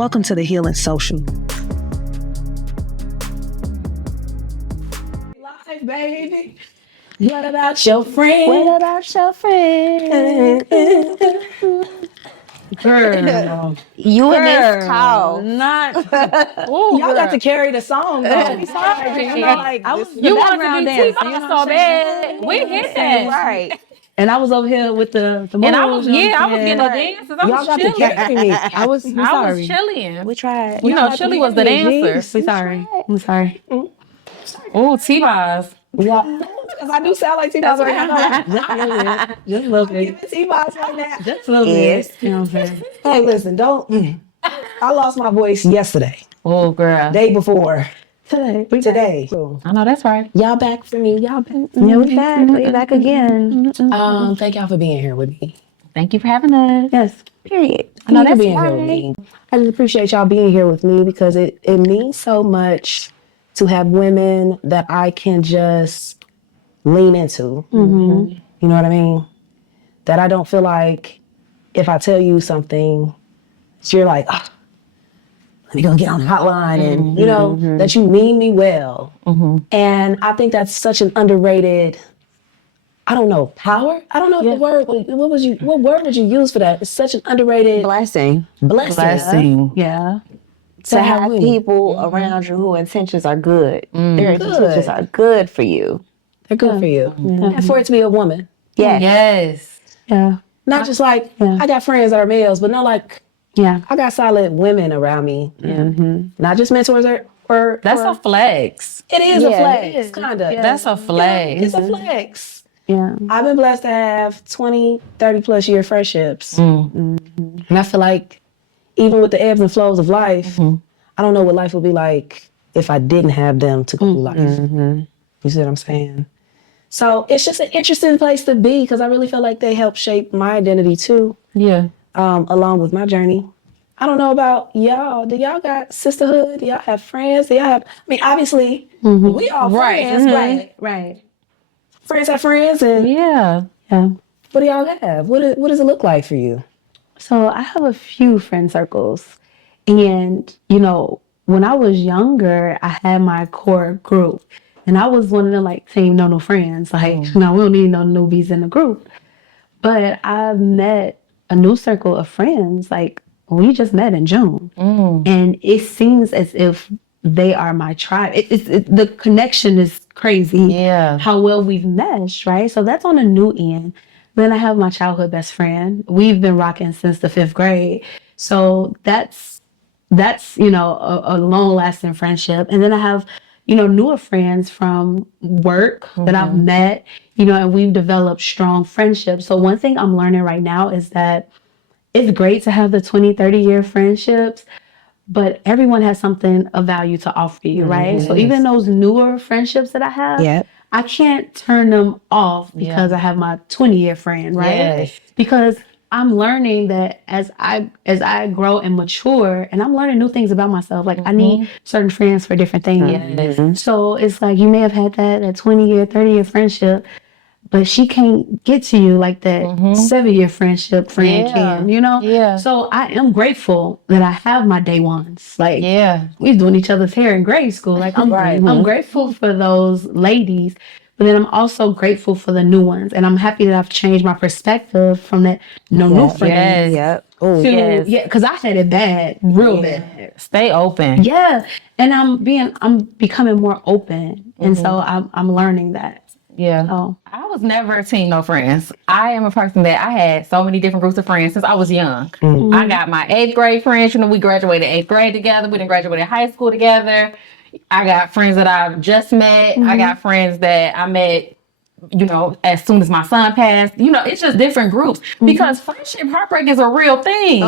Welcome to the Healing Social. Life, baby. What about your friend? What about your friend? Girl. You in this call. Not. Ooh, y'all got to carry the song though. We sorry. You know, like, you wanted to be T-Boss so bad. We hit that. Right. and I was over here with the moves, And I was getting the dances. I Y'all was got to chilling. carry me. I was chilling. We tried. You know, Chili was the dancer. We sorry. I'm sorry. Oh, T-Boss. Yeah. Because I do sound like T-Boss right now. Just a little bit. T-Boss right now. Just a little bit. You know what I'm saying? Hey, listen, don't. I lost my voice yesterday. Oh, girl. Day before. Today. I know that's right. Y'all back for me. Y'all back. Yeah, we back. We back again. Thank y'all for being here with me. Thank you for having us. Yes. Period. I know that's being here with me. I just appreciate y'all being here with me because it means so much to have women that I can just lean into. You know what I mean? That I don't feel like if I tell you something, you're like, oh, let me go get on the hotline and, you know, that you mean me well. And I think that's such an underrated, I don't know, power? I don't know if the word, what word would you use for that? It's such an underrated Blessing. blessing. Yeah. To have people around you whose intentions are good. Their intentions are good for you. They're good for you. And for it to be a woman. Yes. Yes. Yeah. Not just like, I got friends that are males, but no, like, I got solid women around me. Not just mentors or That's a flex. It is a flex, kind of. That's a flex. It's a flex. Yeah. I've been blessed to have 20, 30 plus year friendships. And I feel like even with the ebbs and flows of life, I don't know what life would be like if I didn't have them to go through life. You see what I'm saying? So it's just an interesting place to be because I really feel like they help shape my identity too. Yeah. Along with my journey. I don't know about y'all. Do y'all got sisterhood? Do y'all have friends? Do y'all have, I mean, obviously, we all friends, right. Friends have friends and Yeah. what do y'all have? What does it look like for you? So I have a few friend circles. And, you know, when I was younger, I had my core group. And I was one of the like team no friends. Like, no, we don't need no newbies in the group. But I've met a new circle of friends. Like, we just met in June. And it seems as if they are my tribe. The connection is crazy. Yeah. How well we've meshed, right? So that's on a new end. Then I have my childhood best friend. We've been rocking since the 5th grade. So that's you know, a long-lasting friendship. And then I have, you know, newer friends from work that I've met, you know, and we've developed strong friendships. So one thing I'm learning right now is that it's great to have the 20, 30-year friendships, but everyone has something of value to offer you, right? So even those newer friendships that I have, I can't turn them off because I have my 20-year friend, right? Yes. Because I'm learning that as I grow and mature, and I'm learning new things about myself. Like I need certain friends for different things. So it's like you may have had that 20-year, 30-year friendship, but she can't get to you like that 7-year friend can, you know? Yeah. So I am grateful that I have my day ones. Like we was doing each other's hair in grade school. Like I'm grateful for those ladies. But then I'm also grateful for the new ones. And I'm happy that I've changed my perspective from that new friends. Because I had it bad, real bad. Stay open. Yeah. And I'm becoming more open. And so I'm learning that. Yeah. So I was never a team no friends. I am a person that I had so many different groups of friends since I was young. I got my 8th grade friends. You know, we graduated 8th grade together. We didn't graduate high school together. I got friends that I've just met. I got friends that I met, you know, as soon as my son passed. You know, it's just different groups because friendship heartbreak is a real thing.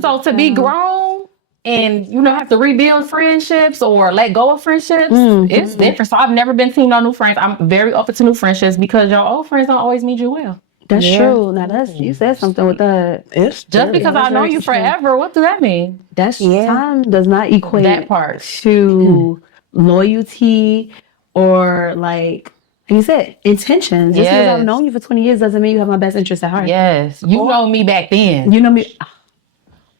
So to be grown and, you know, have to rebuild friendships or let go of friendships, it's different. So I've never been team no new friends. I'm very open to new friendships because your old friends don't always mean you well. that's true. Now you said something with that. It's Just because I know you forever, what does that mean? That's time does not equate That part. to loyalty or like you said, intentions. Just because I've known you for 20 years doesn't mean you have my best interest at heart. Yes. You know me back then. You know me.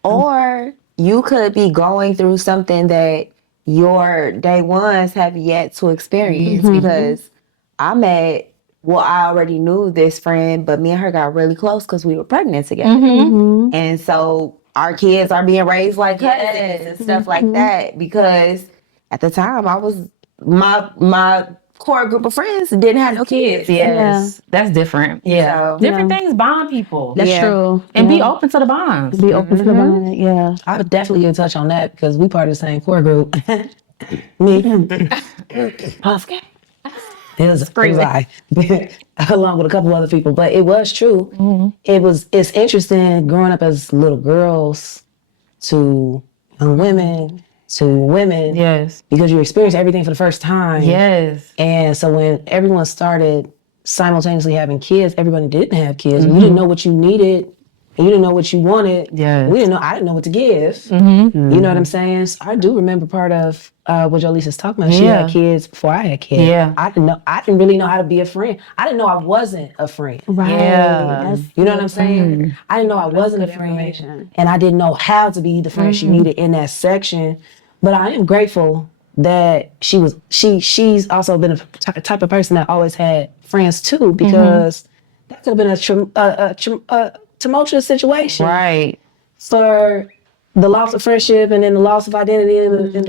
Or you could be going through something that your day ones have yet to experience because I already knew this friend, but me and her got really close because we were pregnant together. And so our kids are being raised like cousins and stuff like that because at the time I was, my core group of friends didn't have no kids. Yes, that's different. So, Different things bond people. That's true. And be open to the bonds. Be open to the bond. Yeah. I would definitely get in touch on that because we part of the same core group. Me. Oscar. It was I, along with a couple other people, but it was true. It's interesting growing up as little girls to young women to women. Yes. Because you experience everything for the first time. Yes. And so when everyone started simultaneously having kids, everybody didn't have kids. You didn't know what you needed. And you didn't know what you wanted. Yes. I didn't know what to give. You know what I'm saying? So I do remember part of what Jolie is talking about. She had kids before I had kids. Yeah. I didn't really know how to be a friend. I didn't know I wasn't a friend. Right. Yeah. You know what I'm saying? I didn't know I wasn't a friend. And I didn't know how to be the friend she needed in that section. But I am grateful that she's also been a type of person that always had friends too, because that could have been a tumultuous situation. Right. For the loss of friendship and then the loss of identity and the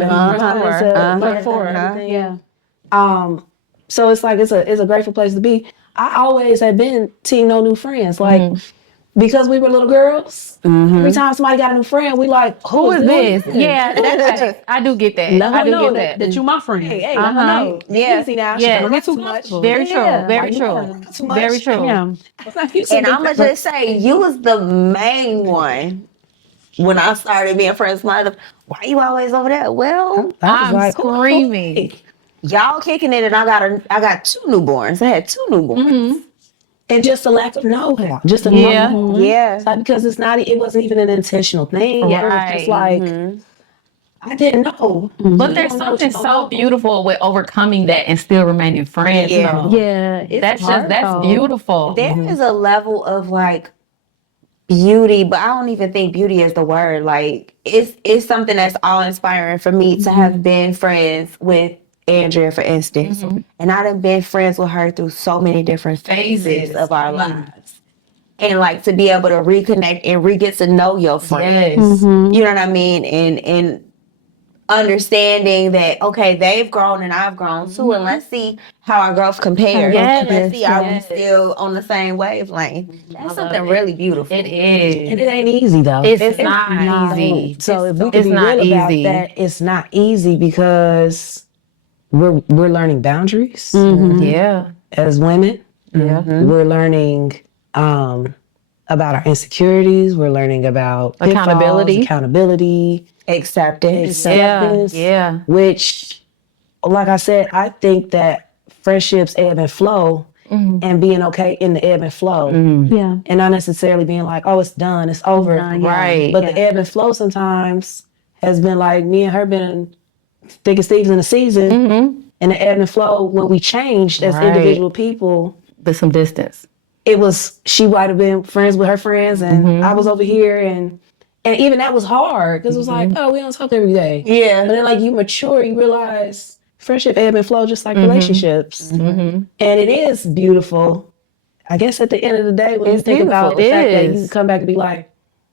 so it's like it's a grateful place to be. I always had been team no new friends. Like because we were little girls, every time somebody got a new friend, we like, who is this? Yeah, I do get that. Let I her do know get that you my friend. Hey, let her know. Yeah. Easy now. Yeah. She don't too much. Very true. Very true. Very true. Yeah. And I'm gonna just say, you was the main one when I started being friends with my. Why you always over there? Well, I'm screaming. y'all kicking it, and I got 2 newborns. I had 2 newborns. And just a lack of know-how. Just a Yeah. know-how. Yeah. It's like, because it wasn't even an intentional thing. Yeah. It was just like, I didn't know. But there's something so beautiful with overcoming that and still remaining friends. Yeah. though. Yeah. It's That's beautiful. There is a level of like beauty, but I don't even think beauty is the word. Like it's something that's all inspiring for me to have been friends with Andrea, for instance. And I've been friends with her through so many different phases of our lives. And like to be able to reconnect and get to know your friends. You know what I mean? And understanding that, okay, they've grown and I've grown too, and let's see how our growth compares. Yes, Let's see are we yes. still on the same wavelength. That's something really beautiful. It is. And it ain't easy, though. It's not easy. So if we can It's be not real about easy. that, it's not easy because we're learning boundaries Yeah. as women. Yeah. We're learning about our insecurities. We're learning about pitfalls, accountability, Acceptance. Yeah. which, like I said, I think that friendships ebb and flow, and being okay in the ebb and flow, Yeah. and not necessarily being like, oh, it's done, it's over. Right. But the ebb and flow sometimes has been like me and her been thick as thieves in the season, and the ebb and flow when we changed as individual people. But some distance. It was, she might have been friends with her friends, and I was over here, and even that was hard because it was like, oh, we don't talk every day. Yeah. But then, like, you mature, you realize friendship ebb and flow just like relationships. And it is beautiful. I guess at the end of the day, when you think about the fact that you can come back and be like,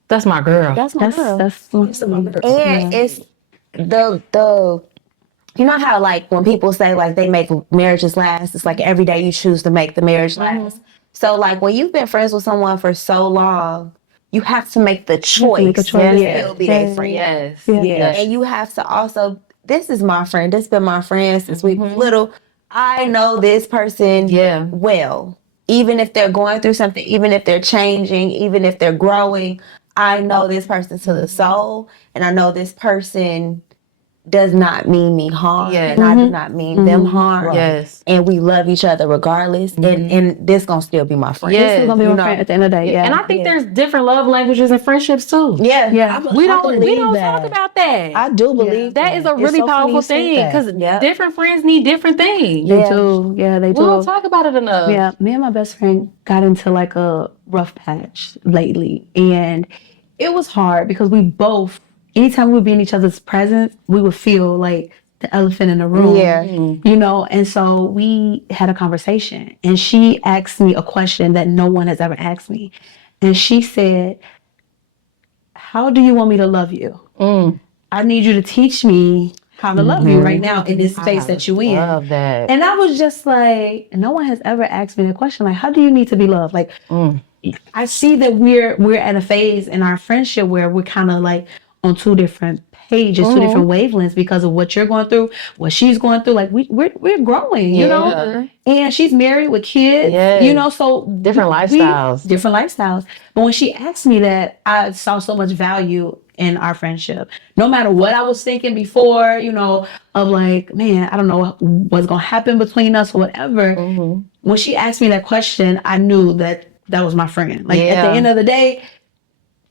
That's my girl. That's my girl. That's my girl. And it's the you know how like when people say like they make marriages last, it's like every day you choose to make the marriage last. So like when you've been friends with someone for so long, you have to make the choice, to still be their friend. Yes. Yes. And you have to also, this is my friend, this been my friend since we were little. I know this person well. Even if they're going through something, even if they're changing, even if they're growing, I know this person to the soul, and I know this person does not mean me harm, and I do not mean them harm. Yes. And we love each other regardless, and this gonna still be my friend. Yes. This is gonna be my friend at the end of the day. Yeah. And I think there's different love languages and friendships too. Yeah. We don't believe talk that. about that. I do believe That is a It's really so funny powerful you say thing that. because different friends need different things. They do. Yeah, they We do. don't talk about it enough. Yeah, me and my best friend got into like a rough patch lately, and it was hard because we both anytime we would be in each other's presence, we would feel like the elephant in the room. Yeah. You know, and so we had a conversation and she asked me a question that no one has ever asked me. And she said, how do you want me to love you? I need you to teach me how to love you right now in this space that you in. Love that. And I was just like, no one has ever asked me that question. Like, how do you need to be loved? Like, I see that we're at a phase in our friendship where we're kind of like on two different pages, two different wavelengths because of what you're going through, what she's going through. Like we're growing, you know. And she's married with kids, you know. So different lifestyles. Different lifestyles. But when she asked me that, I saw so much value in our friendship. No matter what I was thinking before, you know, of like, man, I don't know what's gonna happen between us or whatever. When she asked me that question, I knew that was my friend. Like at the end of the day,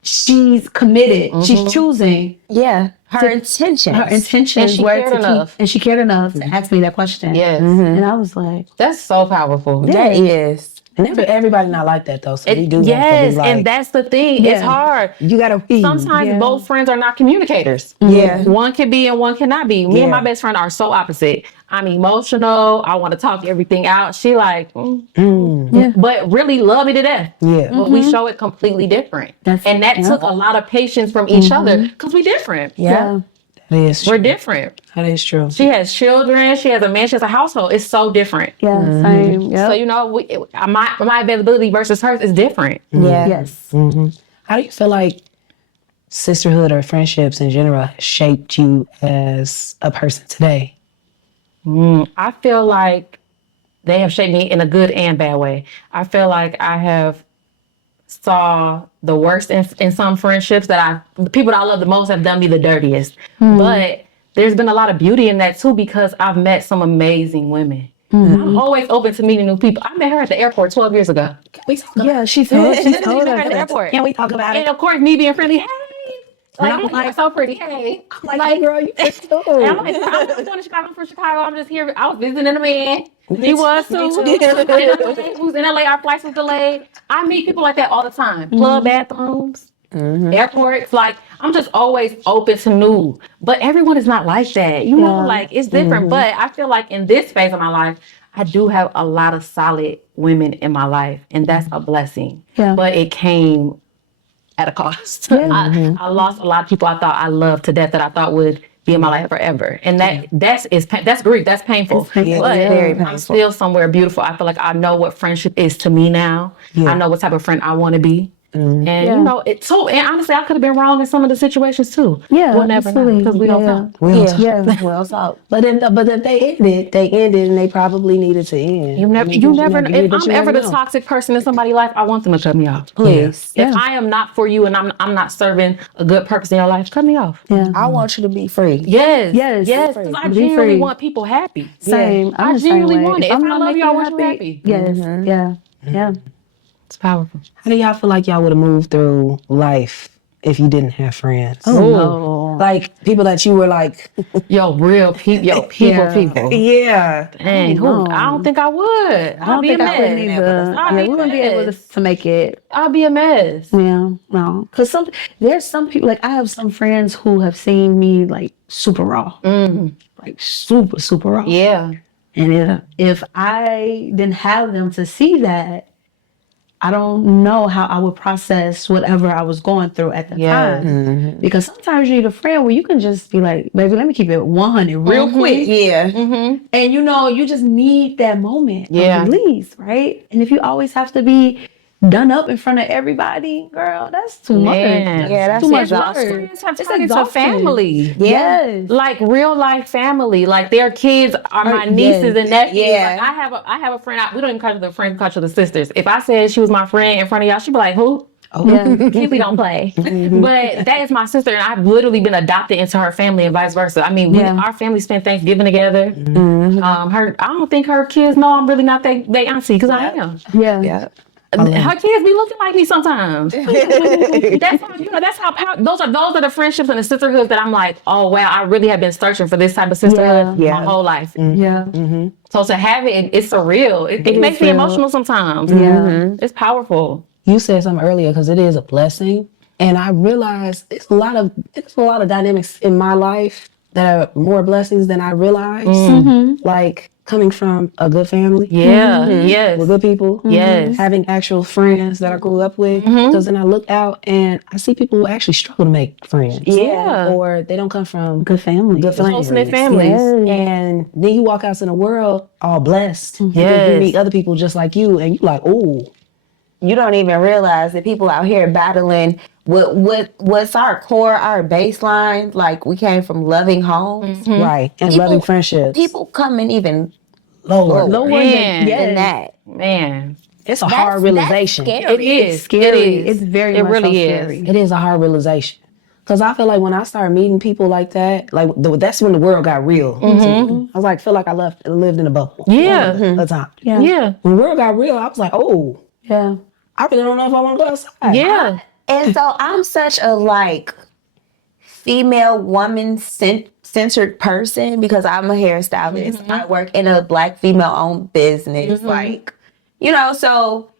she's committed. She's choosing. Yeah. Her intentions. And she cared enough. And she cared enough to ask me that question. Yes. And I was like, that's so powerful. That is. And everybody not like that though. So we do have to Yes, be like, and that's the thing. It's hard. you gotta be. Sometimes both friends are not communicators. Yeah. One can be and one cannot be. Me and my best friend are so opposite. I'm emotional. I want to talk everything out. She like, but really love me to death. Yeah. But we show it completely different. And that took a lot of patience from each other because we different. Yeah. That is true. We're different. That is true. She has children. She has a man. She has a household. It's so different. same. Yep. So, you know, my availability versus hers is different. Yeah. Yes. How do you feel like sisterhood or friendships in general shaped you as a person today? I feel like they have shaped me in a good and bad way. I feel like I have saw the worst in some friendships the people that I love the most have done me the dirtiest. But there's been a lot of beauty in that too because I've met some amazing women. I'm always open to meeting new people. I met her at the airport 12 years ago. She told She met us her at the that. airport. Can we talk about And it? of course, me being friendly, hey, I'm like, like- you're so pretty, hey. Like, girl, you And I'm like, I'm going to Chicago. I'm from Chicago. I'm just here. I was visiting a man. He was too. Who's in LA? Our flights was delayed. I meet people like that all the time. Club bathrooms, airports. Like, I'm just always open to new. But everyone is not like that. You know, like, it's different. But I feel like in this phase of my life, I do have a lot of solid women in my life. And that's a blessing. Yeah. But it came at a cost. I lost a lot of people I thought I loved to death that I thought would be in my life forever. And that's grief. That's painful. But very painful. I'm still somewhere beautiful. I feel like I know what friendship is to me now. I know what type of friend I want to be. And you know, and honestly, I could have been wrong in some of the situations too. Yeah, we'll never know because we don't know. Well, so. But if they ended and they probably needed to end. You never know. If I'm ever the toxic person in somebody's life, I want them to cut me off. Please. If I am not for you and I'm not serving a good purpose in your life, cut me off. I want you to be free. Yes. Yes. Because I Be genuinely free. want people happy. Same. I I'm the same genuinely way. want it. If I love you, I want you happy. Yes. Yeah. It's powerful. How do y'all feel like y'all would have moved through life if you didn't have friends? No. Like people that you were like, Yo, real people, people. yeah. Dang, I don't think I would. I don't think I would either. We wouldn't be able to make it. I'll be a mess. Yeah, no. Because there's some people, like I have some friends who have seen me like super raw. Like super raw. Yeah. And if I didn't have them to see that, I don't know how I would process whatever I was going through at the time. Because sometimes you need a friend where you can just be like, baby, let me keep it 100 real quick. Yeah. And you know, you just need that moment of release, right? And if you always have to be done up in front of everybody, girl, that's too much. Yeah, that's too much exhausting. work. It's exhausting. family. Yes. Like real life family. Like their kids are my nieces and nephews. Yeah. Like I have a friend. We don't even call her the friend, we call her the sisters. If I said she was my friend in front of y'all, she'd be like, who? We don't play. But that is my sister, and I've literally been adopted into her family and vice versa. I mean, our family spent Thanksgiving together. I don't think her kids know I'm really not they auntie because I am. Yeah. Her kids be looking like me sometimes. That's how those are the friendships and the sisterhoods that I'm like, oh wow, I really have been searching for this type of sisterhood my whole life. Yeah. So to have it, it's surreal. It makes me emotional sometimes. Yeah. It's powerful. You said something earlier because it is a blessing. And I realized it's a lot of dynamics in my life that are more blessings than I realized. Like coming from a good family. Yeah. Yes. With good people. Yes. Having actual friends that I grew up with. Because then I look out and I see people who actually struggle to make friends. Yeah. Or they don't come from Good family. good families. Close-knit families. And then you walk out in the world all blessed. And then Yes. you meet other people just like you and you're like, oh. You don't even realize that people out here battling what's our core, our baseline. Like we came from loving homes. Right. And People- loving friendships. People coming even lower. Man. than that. Man. It's a hard realization. That's It is. It's scary. It is. It's very It much really so is. scary. It is a hard realization. Because I feel like when I started meeting people like that, like that's when the world got real. to me. I was like, feel like I lived in a bubble. Yeah. A time. Yeah. Yeah. When the world got real, I was like, oh, Yeah. I really don't know if I want to go outside. Yeah. And so I'm such a like female woman centered person because I'm a hairstylist. I work in a Black female owned business. Like, so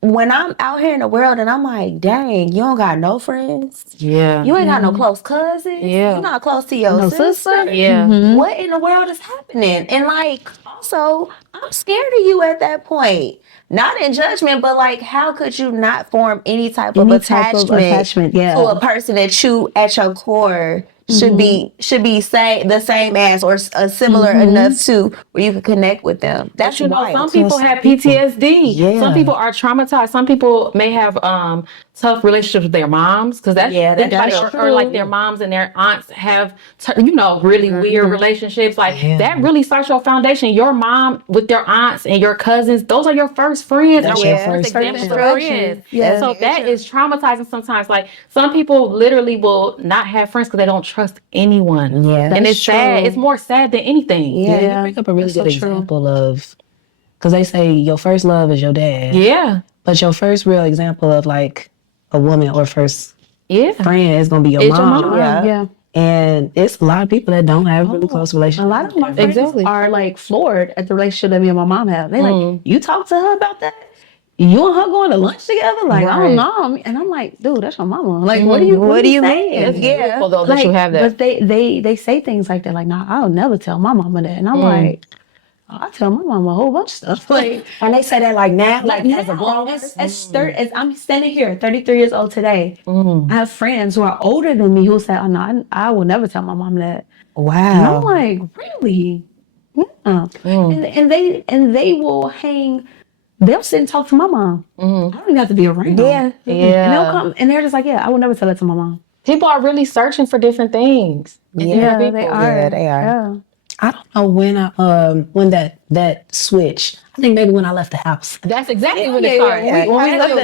when I'm out here in the world and I'm like, dang, you don't got no friends. Yeah. You ain't got no close cousins. Yeah. You're not close to your sister. Yeah. What in the world is happening? And like, also, I'm scared of you at that point. Not in judgment, but like, how could you not form any type of attachment Yeah. to a person that you, at your core, should be the same as or similar enough to where you can connect with them? That's wild. Some people have PTSD. Yeah. Some people are traumatized. Some people may have tough relationships with their moms because that's or like their moms and their aunts have really weird relationships. Like that really starts your foundation. Your mom with their aunts and your cousins, those are your first friends. That's your first examples of friends. friends. Yeah. So that is traumatizing sometimes. Like some people literally will not have friends because they don't trust anyone. Yeah. And That's it's sad. It's more sad than anything. Yeah, you bring up a really good example of, because they say your first love is your dad. Yeah. But your first real example of like a woman or first Yeah. friend is going to be your It's mom. your mom. Yeah. And it's a lot of people that don't have really close relationships. A lot of my friends are like floored at the relationship that me and my mom have. They like, you talk to her about that? You and her going to lunch together? Like, I don't know. And I'm like, dude, that's your mama. Like, what do you mean? saying? Yeah. Though that you have that. But they say things like that. Like, nah, I'll never tell my mama that. And I'm like, I tell my mama a whole bunch of stuff. Like, And they say that like now, like as a grown as I'm standing here, 33 years old today. I have friends who are older than me who say, oh no, I will never tell my mom that. And I'm like, really? Yeah. And they will hang. They'll sit and talk to my mom. I don't even have to be around. Yeah. And they'll come and they're just like, yeah, I will never tell it to my mom. People are really searching for different things. Yeah, they are. Yeah, they are. Yeah. I don't know when that switched. I think maybe when I left the house. That's exactly when it started. That's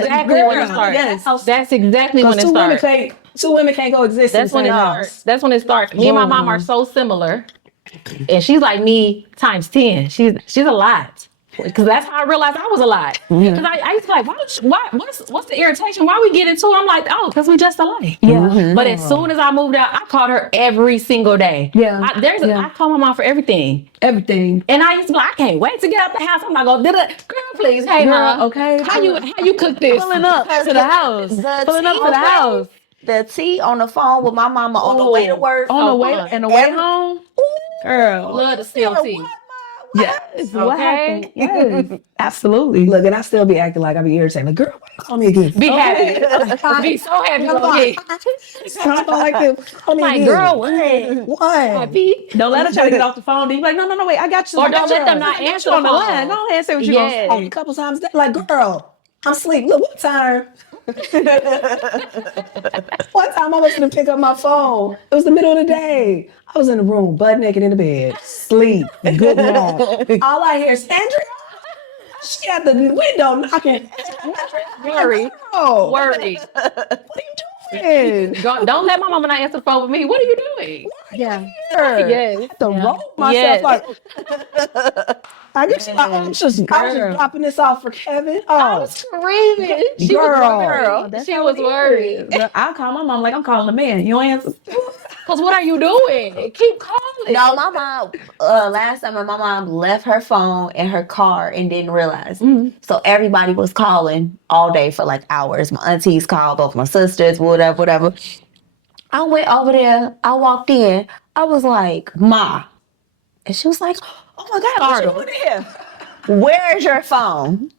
exactly when it started. That's exactly when it started. Two women can't coexist. That's when it starts. That's when it starts. Me and my mom are so similar, and she's like me times 10. She's a lot. Because that's how I realized I was a lot. Because I used to be like, what's the irritation? Why we get into it? I'm like, oh, because we just alike. Yeah. But as soon as I moved out, I called her every single day. Yeah. I call my mom for everything. Everything. And I used to be like, I can't wait to get out the house. I'm not gonna do it. Girl, please. Hey, Girl, mom. okay. How you cook this? Pulling up to the house. Pulling up to the house. The tea on the phone with my mama on the way to work. On the way and the way home. Girl. Love to steal tea. Yes. What Okay. happened? Yes. Absolutely. Look, and I still be acting like I be irritated. Like, girl, why you call me again? Be happy. Be so happy. Okay. I'm Like, girl, what? Happy? Don't let her try to get off the phone. Then you be like, no, wait, I got you. Or don't let them not answer the on the phone. line. Go ahead and say what you're Yes. going to A couple times, like, girl, I'm asleep. Look, what time? One time I was gonna pick up my phone. It was the middle of the day. I was in the room, butt naked in the bed, sleep, good night. All I hear is Andrea. She at the window knocking. Worry. Oh, Worry. what are you doing? Don't let my mama not answer the phone with me. What are you doing? Yeah. Yes. To roll myself Yes. like. I guess I was just dropping this off for Kevin. Oh, Screaming. She was Girl. worried. She was worried. I'll call my mom like I'm calling a man. You don't answer. Because what are you doing? Keep calling No, my mom, last summer, my mom left her phone in her car and didn't realize. So everybody was calling all day for like hours. My aunties called, both my sisters, whatever, whatever. I went over there. I walked in. I was like, Ma. And she was like, oh my God, what you doing here? Where is your phone?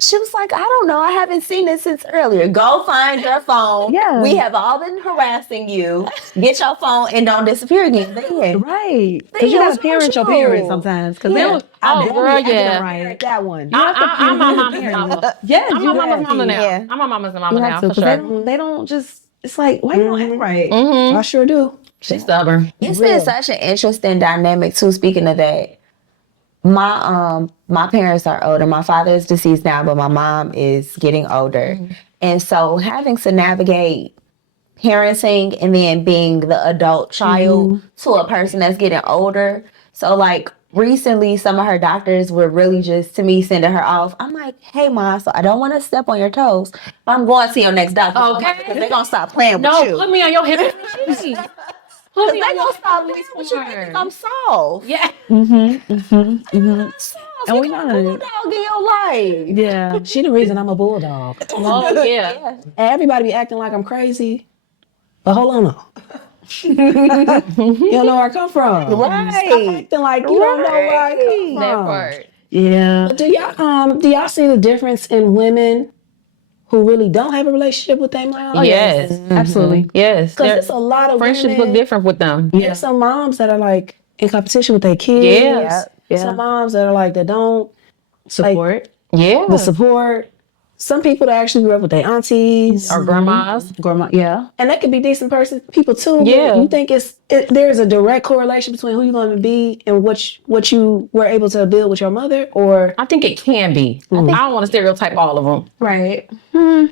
She was like, I don't know. I haven't seen it since earlier. Go find your phone. Yeah. We have all been harassing you. Get your phone and don't disappear again. Right. Because you gotta parent your parents sometimes. Because they don't. Oh, girl, yeah. Right. That one. I'm my mama's mama. Yes, I'm my mama's mama now. Yeah. I'm my mama's You mama now, have to, for 'cause sure. they don't just. It's like, why you don't act right? I sure do. She's stubborn. It's been such an interesting dynamic too. Speaking of that, my parents are older. My father is deceased now, but my mom is getting older, and so having to navigate parenting and then being the adult child to a person that's getting older. So like recently, some of her doctors were really just to me sending her off. I'm like, hey ma, so I don't want to step on your toes, but I'm going to your next doctor. Okay. Because they're gonna stop playing No, with you. put me on your hip. Please. Put me They on your gonna stop hip. playing with you. They think I'm soft. Yeah. Soft. And You we got know a it. bulldog in your life. Yeah. She the reason I'm a bulldog. Oh, yeah. And everybody be acting like I'm crazy. But hold on. You don't know where I come from. Stop Right. acting like you don't know where I come That from. part. Yeah. Do y'all see the difference in women who really don't have a relationship with their mom? Oh, yes. Absolutely. Yes. Because it's a lot of Friendships women. look different with them. There's some moms that are like in competition with their kids. Yes. Yeah. Some moms that are like that don't Support. Yeah. the support. Some people that actually grew up with their aunties. Our grandmas. Grandma. Yeah. And they could be decent people too. but Yeah. You think there's a direct correlation between who you're going to be and what you were able to build with your mother, or I think it can be. I don't want to stereotype all of them. Right. And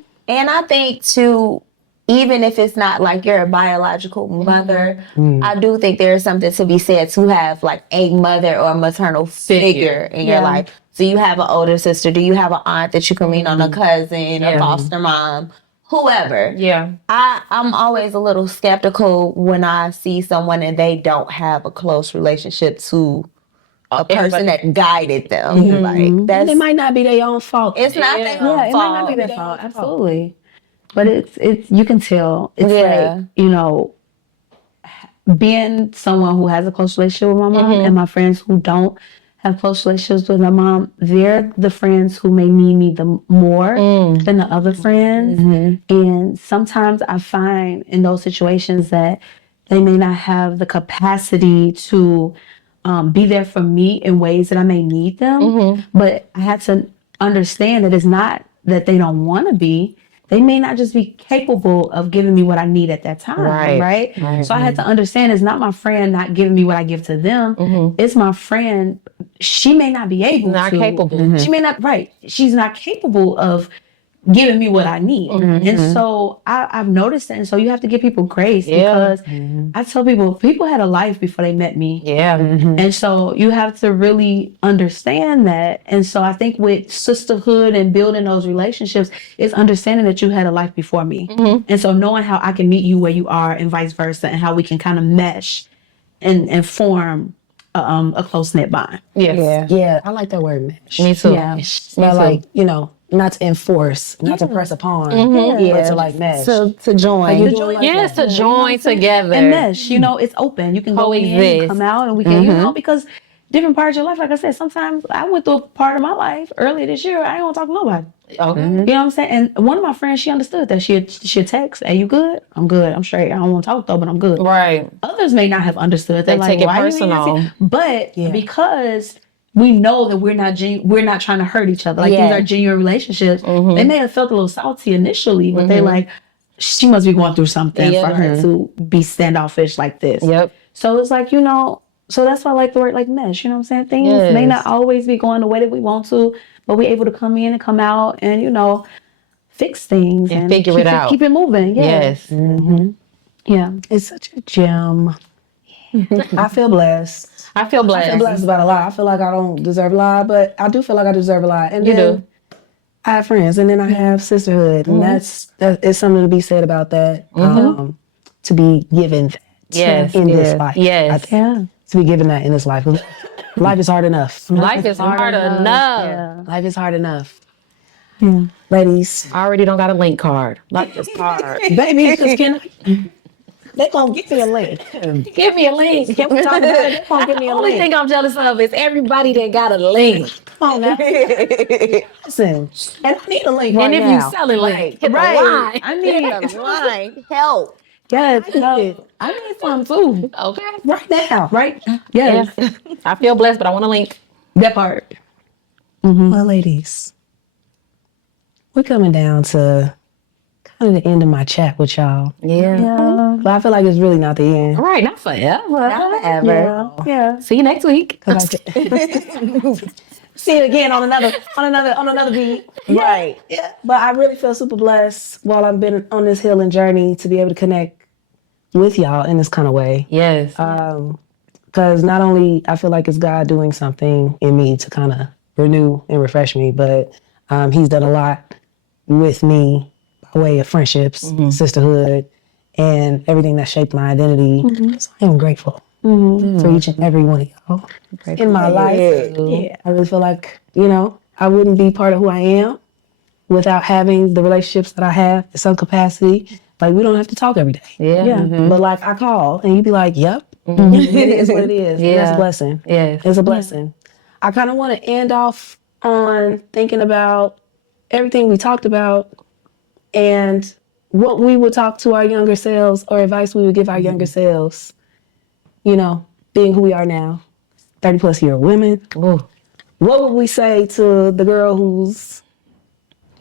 I think too, even if it's not like your biological mother, I do think there's something to be said to have like a mother or maternal figure in your life. So you have an older sister, do you have an aunt that you can lean on, a cousin, a foster mom, whoever. Yeah. I'm always a little skeptical when I see someone and they don't have a close relationship to a person that guided them. Like that's it might not be their own fault. it's not their Yeah, own it might fault. not be their fault. Absolutely. But it's you can tell. It's Yeah. like, you know, being someone who has a close relationship with my mom and my friends who don't have close relationships with my mom, they're the friends who may need me the more than the other friends. And sometimes I find in those situations that they may not have the capacity to be there for me in ways that I may need them. But I had to understand that it's not that they don't want to be. They may not just be capable of giving me what I need at that time, right? So I had to understand it's not my friend not giving me what I give to them. It's my friend. She may not be able Not to. capable. She may not, right. She's not capable of giving me what I need. And so I've noticed that. And so you have to give people grace because I tell people had a life before they met me. Yeah. And so you have to really understand that. And so I think with sisterhood and building those relationships is understanding that you had a life before me. And so knowing how I can meet you where you are and vice versa, and how we can kind of mesh and form a close-knit bond. Yes. Yeah, I like that word mesh. Me too. Yeah. Me But too. like, not to enforce, not to press upon, but to like mesh. to join. You doing like Yes, that? to join together. And mesh, it's open. You can go in Coexist. and come out, and we can, because different parts of your life, like I said, sometimes I went through a part of my life earlier this year. I ain't gonna talk to nobody. Okay. You know what I'm saying? And one of my friends, she understood that. She'd text, "Hey, you good? I'm good. I'm straight. I don't want to talk though, but I'm good." Right. Others may not have understood. They're They like, take it "Why you ain't personal." answer?" But because we know that we're not trying to hurt each other. Like these are genuine relationships. They may have felt a little salty initially, but they like, she must be going through something for her to be standoffish like this. Yep. So it's like, so that's why I like the word like mesh. You know what I'm saying? Things may not always be going the way that we want to, but we're able to come in and come out and, fix things and figure it out. Keep it moving. Yeah. Yes. Yeah. It's such a gem. I feel blessed. I feel blessed. I feel blessed about a lot. I feel like I don't deserve a lot, but I do feel like I deserve a lot. And You then do. I have friends, and then I have sisterhood, and that is something to be said about that. To be given that Yes. in this life. Yes. Yeah. to be given that in this life. Life is hard enough. Life is hard enough. Yeah. Life is hard enough. Yeah. Ladies, I already don't got a link card. Life is hard. baby, they gonna give me a link. Give me a link. Can we talk about it? They gonna give me The a only link. thing I'm jealous of is everybody that got a link. Come on now. Listen, and I need a link right And if now. you selling link, hit Right. the line. I need a line. Help. Yes. I need some too. Okay. Right now. Right? Yes. Yeah. I feel blessed, but I want a link. That part. Well, ladies, we're coming down to kind of the end of my chat with y'all. Yeah. But I feel like it's really not the end. All right, not forever. Not ever. Yeah. See you next week. See you again on another beat. Right. Yeah. But I really feel super blessed while I've been on this healing journey to be able to connect with y'all in this kind of way. Yes. Because not only I feel like it's God doing something in me to kind of renew and refresh me, but he's done a lot with me by way of friendships, sisterhood, and everything that shaped my identity. So I am grateful for each and every one of y'all in my life. Yeah. I really feel like, I wouldn't be part of who I am without having the relationships that I have in some capacity. Like, we don't have to talk every day. Yeah. But like, I call and you'd be like, yep, it is what it is. And that's a blessing. Yes. It's a blessing. I kind of want to end off on thinking about everything we talked about and what we would talk to our younger selves or advice we would give our younger selves, being who we are now, 30 plus year women. Ooh. What would we say to the girl who's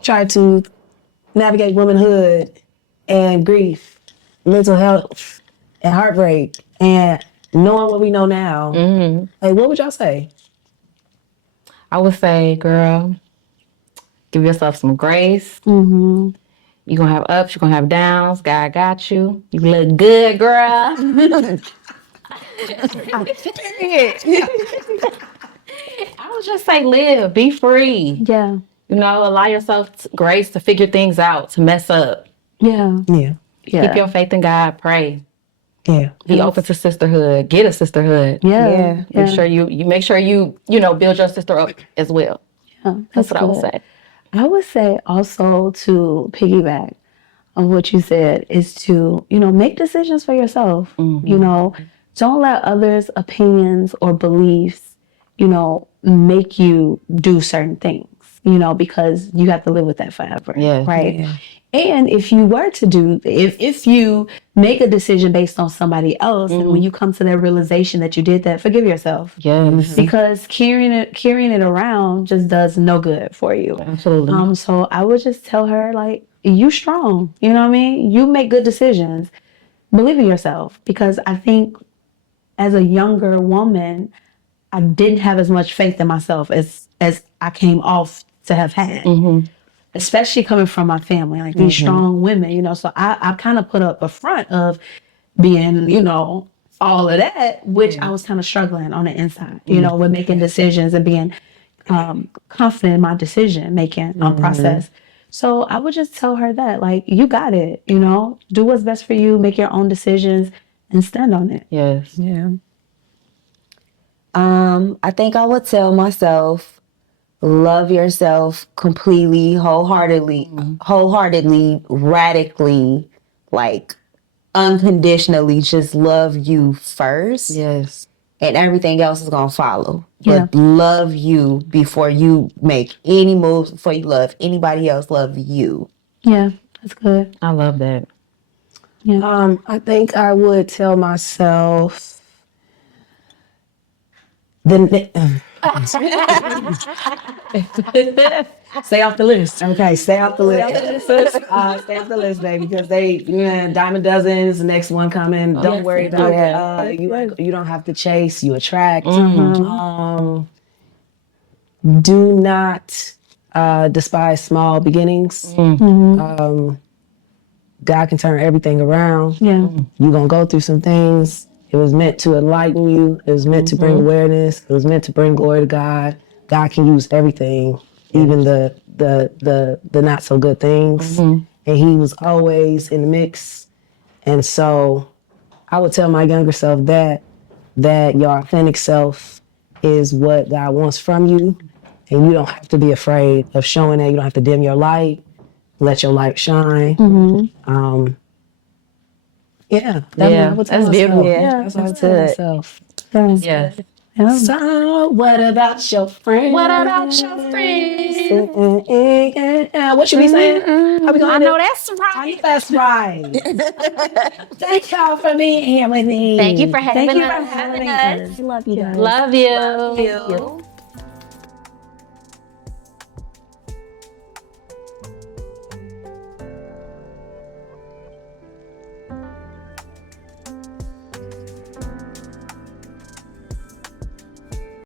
tried to navigate womanhood and grief, mental health, and heartbreak, and knowing what we know now? Like, what would y'all say? I would say, girl, give yourself some grace. You're going to have ups, you're going to have downs. God got you. You look good, girl. I would just say live, be free. Yeah. Allow yourself grace to figure things out, to mess up. Yeah. Yeah. Keep your faith in God, pray. Yeah. Be open to sisterhood. Get a sisterhood. Yeah. Make sure you build your sister up as well. Yeah. That's what I would say. I would say also to piggyback on what you said is to, make decisions for yourself. Don't let others' opinions or beliefs, make you do certain things, because you have to live with that forever. Yeah. Right. Yeah. And if you were to if you make a decision based on somebody else, and when you come to that realization that you did that, forgive yourself. Yes. Because carrying it around just does no good for you. Absolutely. So I would just tell her, like, you strong. You know what I mean? You make good decisions. Believe in yourself. Because I think as a younger woman, I didn't have as much faith in myself as I came off to have had. Especially coming from my family, like these strong women, so I kind of put up a front of being, all of that, which I was kind of struggling on the inside, with making decisions and being confident in my decision making process. So I would just tell her that, like, you got it, do what's best for you, make your own decisions and stand on it. Yes. Yeah. I think I would tell myself, love yourself completely, wholeheartedly, radically, like unconditionally. Just love you first. Yes. And everything else is going to follow. Yeah. But love you before you make any moves, before you love anybody else. Love you. Yeah, that's good. I love that. I think I would tell myself Stay off the list. Okay, stay off the list. Stay off the list, baby, because dime a dozen is the next one coming. Don't worry about it. You don't have to chase, you attract. Do not despise small beginnings. God can turn everything around. Yeah. You're going to go through some things. It was meant to enlighten you. It was meant to bring awareness. It was meant to bring glory to God. God can use everything, even the not so good things. And he was always in the mix. And so I would tell my younger self that that your authentic self is what God wants from you. And you don't have to be afraid of showing that. You don't have to dim your light. Let your light shine. Yeah, that's what I would tell that's beautiful. myself. Yeah, That's what I would that's tell good. myself. Yeah. So, what about your friends? What about your friends? What you be saying? How we gonna I end know it? that's right. That's right. Thank y'all for being here with me. Thank you for having Thank you us. for having us. I love you guys. Love you. Love you.